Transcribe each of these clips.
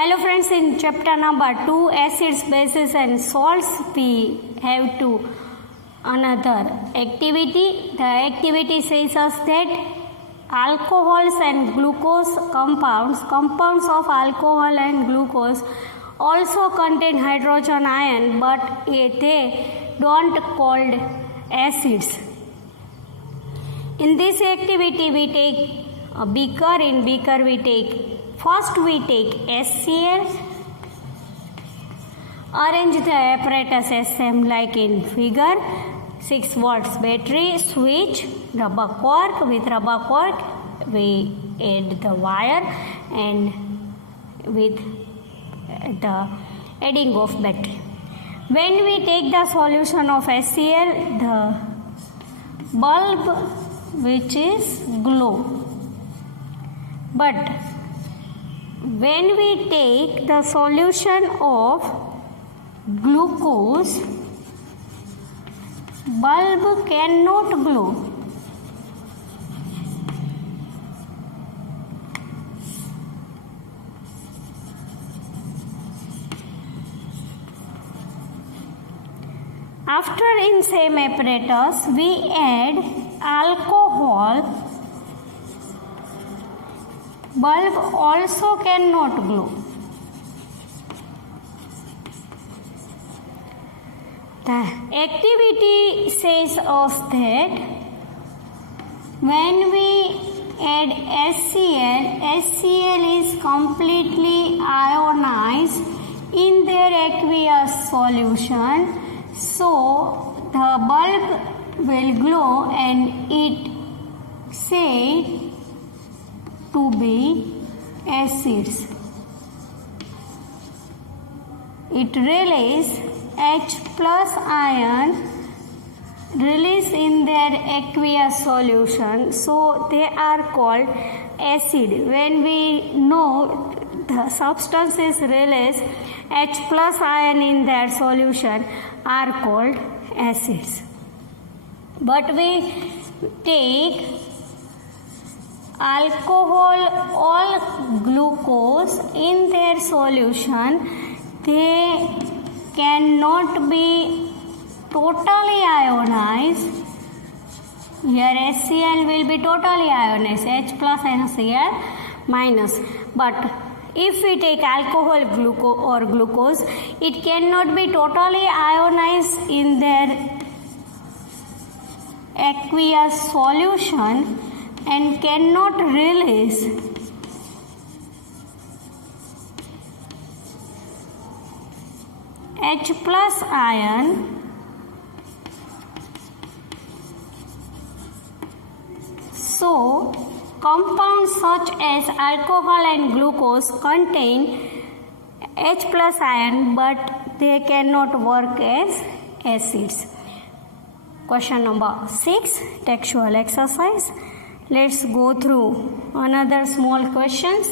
Hello friends, in chapter number 2 acids, bases and salts we have to another activity. The activity says us that alcohols and glucose compounds of alcohol and glucose also contain hydrogen ion, but they don't called acids. In this activity we take a beaker. In beaker we take first we take HCl, arrange the apparatus as same like in figure, 6 volts battery, switch, rubber cork. With rubber cork we add the wire and with the adding of battery. When we take the solution of HCl, the bulb which is glow. But when we take the solution of glucose, bulb cannot glow. After in same apparatus we add alcohol, bulb also cannot glow. The activity says us that when we add HCl is completely ionized in their aqueous solution, so the bulb will glow and it say to be acids. It releases H plus ion release in their aqueous solution, so they are called acid. When we know the substances release H plus ion in their solution are called acids. But we take alcohol or glucose in their solution, they cannot be totally ionized. Here HCl will be totally ionized, H plus and Cl minus. But if we take alcohol or glucose, it cannot be totally ionized in their aqueous solution and cannot release H plus ion. So, compounds such as alcohol and glucose contain H plus ion, but they cannot work as acids. Question number 6, textual exercise. Let's go through another small questions.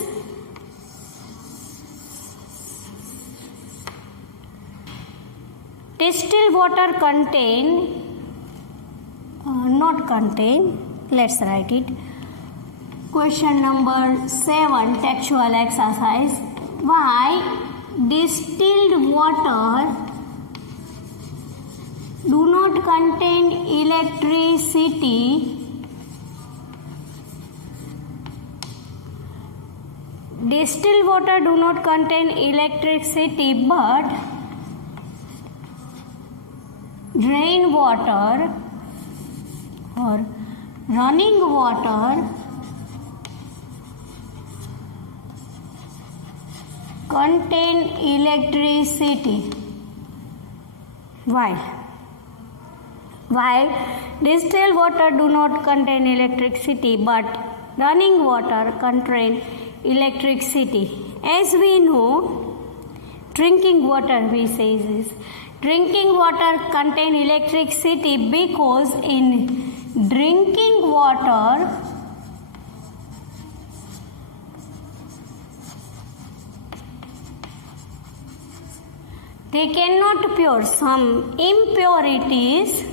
Distilled water let's write it. Question number 7, textual exercise. Why distilled water do not contain electricity? Distilled water do not contain electricity, but rainwater or running water contain electricity. Why? Why distilled water do not contain electricity, but running water contain electricity? As we know, drinking water we say is drinking water contain electricity because in drinking water they cannot pure some impurities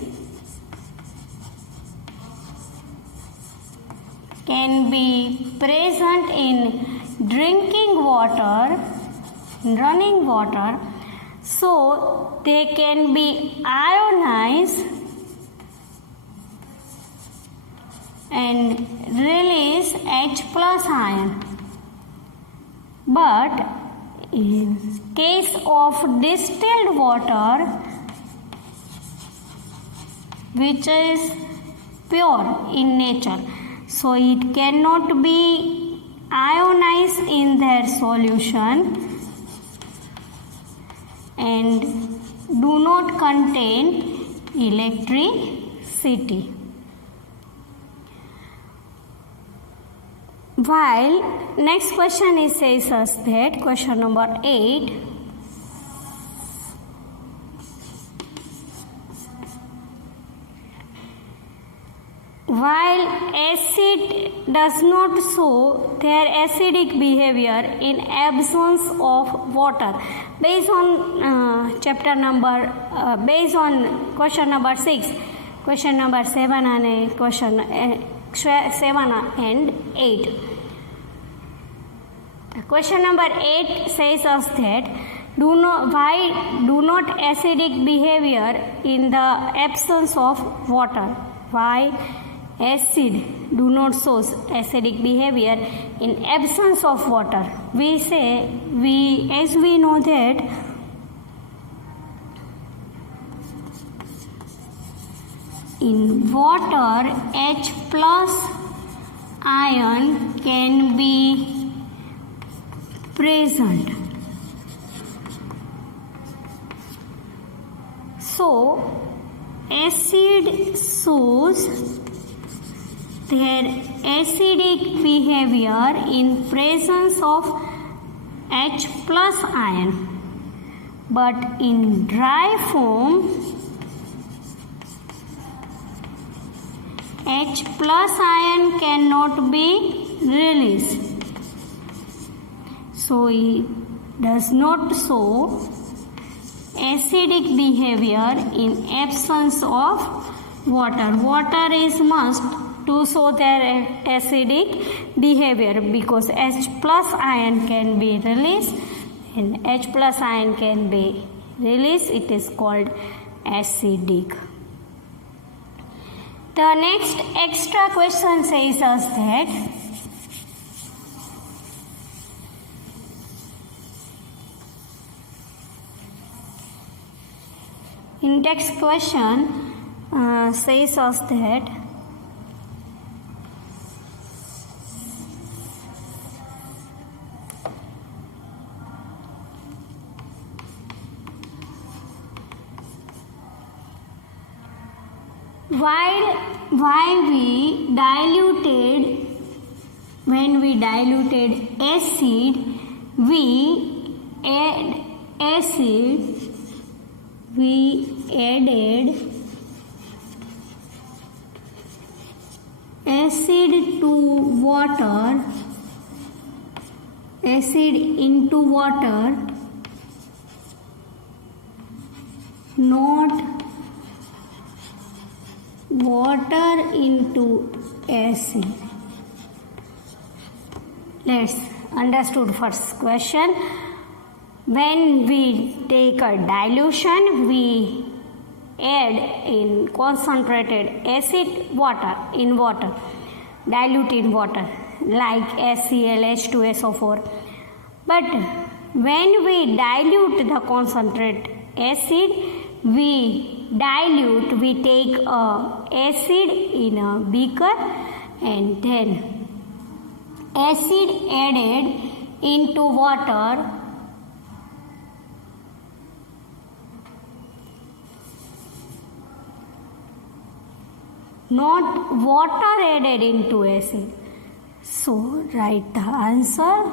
can be present in drinking water running water, so they can be ionized and release H plus ion. But in case of distilled water, which is pure in nature, so it cannot be ionized in their solution and do not contain electricity. While next question is says us that question number 8, while acid does not show their acidic behavior in absence of water, based on based on question number 6, question number 7 and question 7 and 8. Question number 8 says us that why do not acidic behavior in the absence of water? Why acid do not show acidic behavior in absence of water? As we know that in water H plus ion can be present. So acid shows their acidic behavior in presence of H plus ion, but in dry form H plus ion cannot be released, so it does not show acidic behavior in absence of water. Water is must to show their acidic behavior, because H plus ion can be released and H plus ion can be released. It is called acidic. The next extra question says us that in text question says us that when we diluted acid, we added acid into water, not water into acid. Let's understood first question. When we take a dilution, we add in concentrated acid in water, dilute in water like HCl, H2SO4. But when we dilute the concentrate acid, we take a acid in a beaker and then acid added into water, not water added into acid. So write the answer.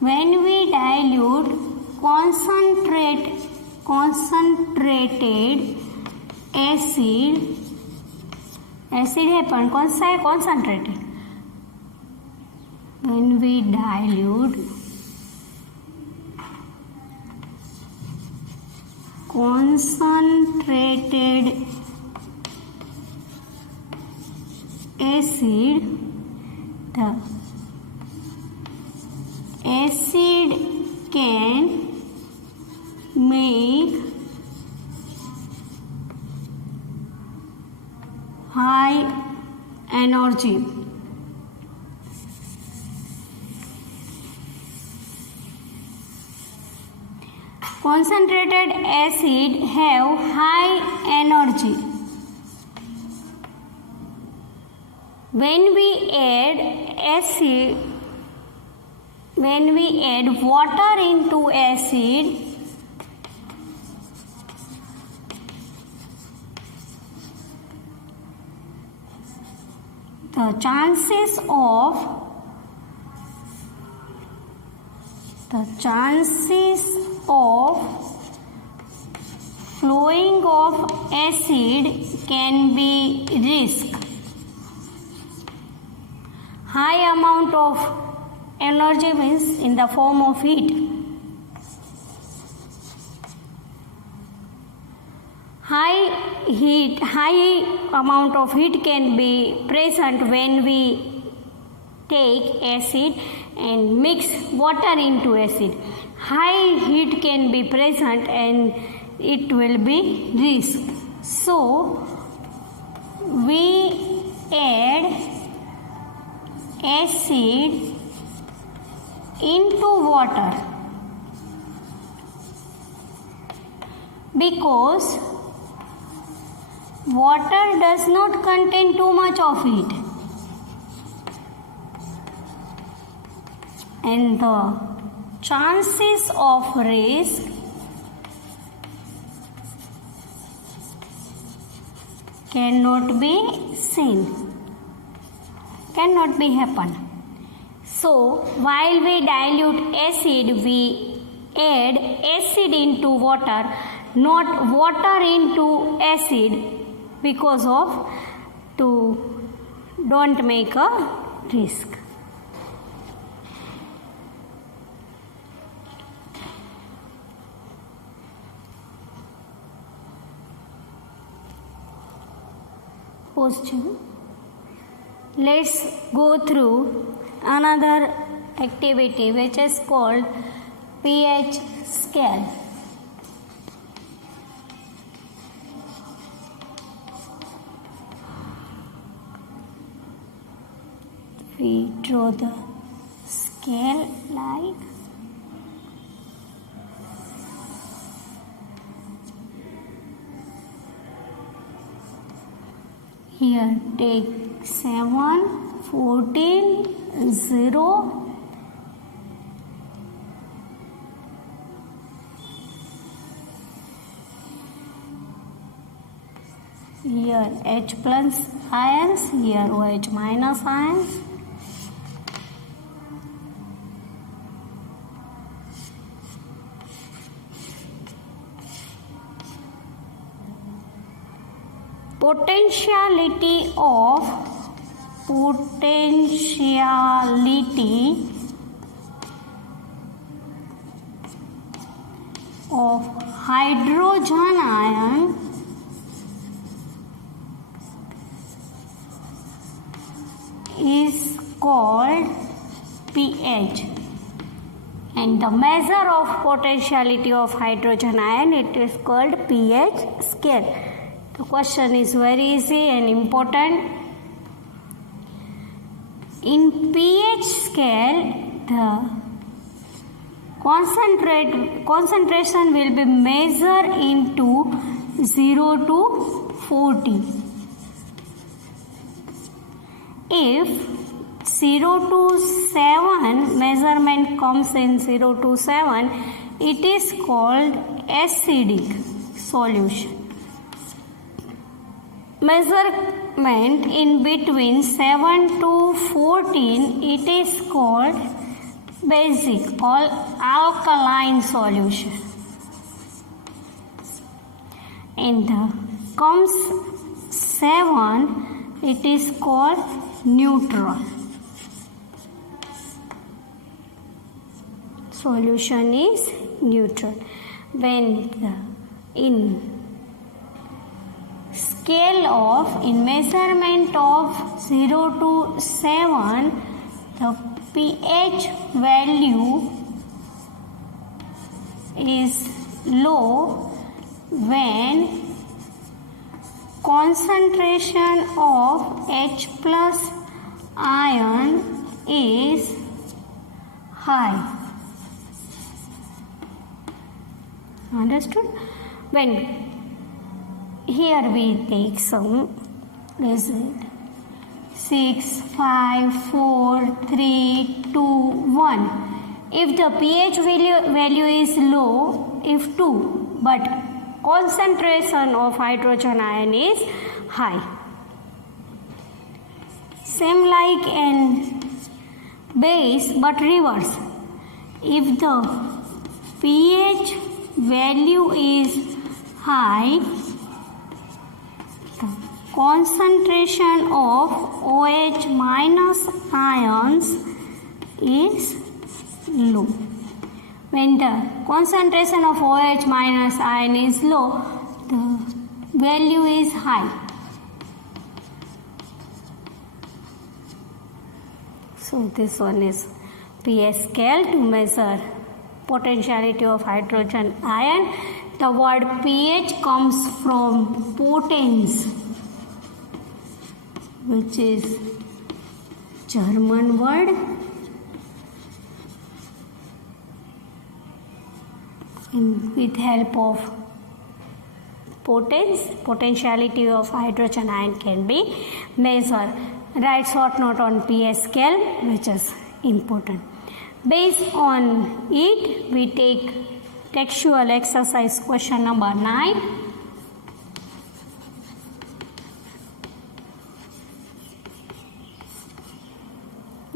When we dilute concentrated acid happen concentrated. When we dilute concentrated acid, the acid can make high energy. Concentrated acid have high energy. When we add water into acid, the chances of flowing of acid can be risk. High amount of energy means in the form of heat. High amount of heat can be present when we take acid and mix water into acid. High heat can be present and it will be risk. So we add acid into water because water does not contain too much of heat, and the chances of risk cannot be seen, cannot be happen. So while we dilute acid, we add acid into water, not water into acid, because of to don't make a risk. Question. Let's go through another activity which is called pH scale. We draw the scale like here. Take 7, 14, 0, here H plus ions, here OH minus ions. Potentiality of hydrogen ion is called pH, and the measure of potentiality of hydrogen ion, it is called pH scale. The question is very easy and important. In pH scale, the concentration will be measured into 0 to 40. If 0 to 7 measurement comes in 0 to 7, it is called acidic solution. Measurement in between 7 to 14, it is called basic or alkaline solution. In the comes 7, it is called neutral. Solution is neutral. When in measurement of 0 to 7, the pH value is low when concentration of H plus ion is high. Understood? When here we take some result. 6, 5, 4, 3, 2, 1. If the pH value is low, if 2, but concentration of hydrogen ion is high. Same like in base but reverse. If the pH value is high, the concentration of OH minus ions is low. When the concentration of OH minus ion is low, the value is high. So this one is pH scale to measure potentiality of hydrogen ion. The word pH comes from potens, which is German word. With help of potens, potentiality of hydrogen ion can be measured. Write short note on pH scale, which is important. Based on it, we take textual exercise question number 9.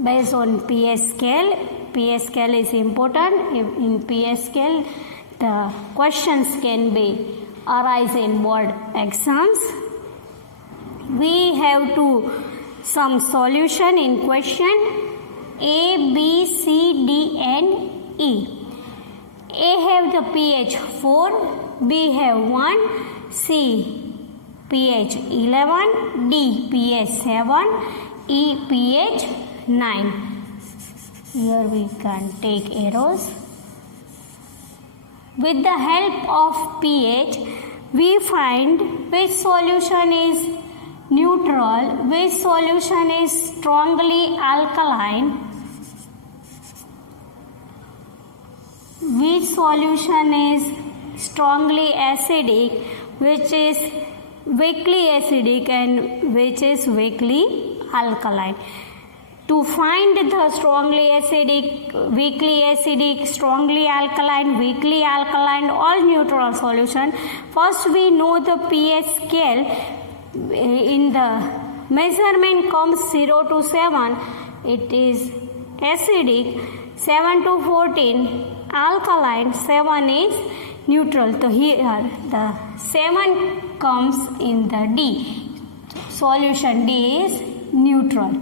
Based on pH scale is important. In pH scale, the questions can be arise in board exams. We have to some solution in question A, B, C, D and E. A have the pH 4, B have 1, C pH 11, D pH 7, E pH 9. Here we can take arrows. With the help of pH, we find which solution is neutral, which solution is strongly alkaline, which solution is strongly acidic, which is weakly acidic and which is weakly alkaline. To find the strongly acidic, weakly acidic, strongly alkaline, weakly alkaline, all neutral solution, first we know the pH scale. In the measurement comes 0 to 7, it is acidic, 7 to 14 alkaline, 7 is neutral. So here the 7 comes in the D. Solution D is neutral.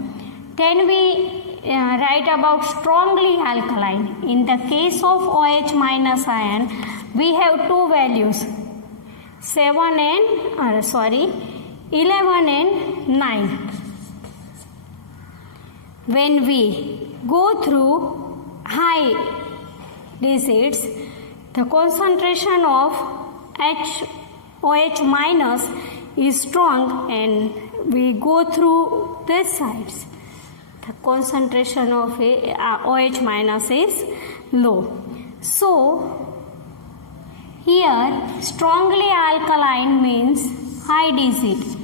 Then we write about strongly alkaline. In the case of OH minus ion, we have two values, 11 and 9. When we go through high digits, the concentration of OH minus is strong, and we go through these sides, the concentration of OH minus is low. So here strongly alkaline means high digit,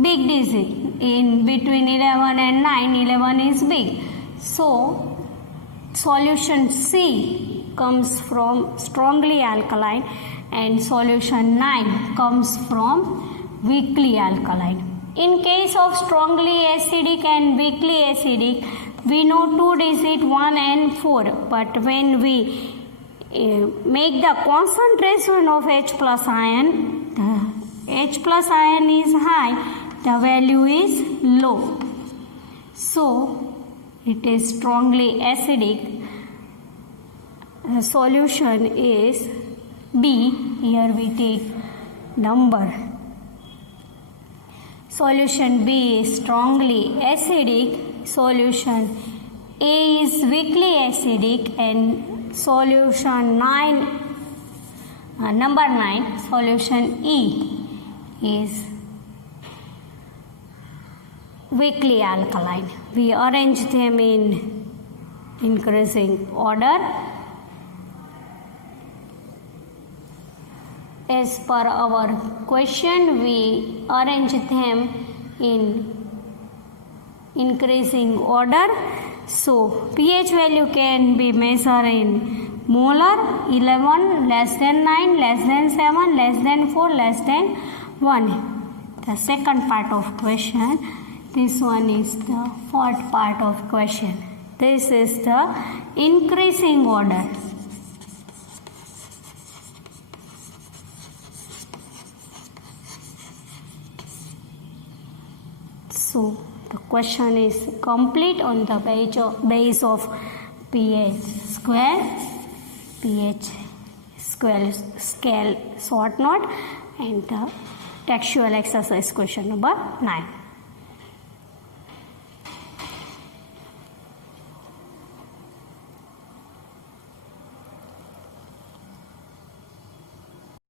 big digit. In between 11 and 9, 11 is big. So solution C comes from strongly alkaline and solution 9 comes from weakly alkaline. In case of strongly acidic and weakly acidic, we know two digit 1 and 4, but when we make the concentration of H plus ion, the H plus ion is high, the value is low. So it is strongly acidic. The solution is B. Here we take number. Solution B is strongly acidic. Solution A is weakly acidic and solution 9, number 9, solution E is weakly alkaline. We arrange them in increasing order. As per our question, we arrange them in increasing order. So pH value can be measured in molar, 11, less than 9, less than 7, less than 4, less than 1. The second part of question. This one is the fourth part of question. This is the increasing order. So the question is complete on the base of pH square scale short note and the textual exercise question number 9.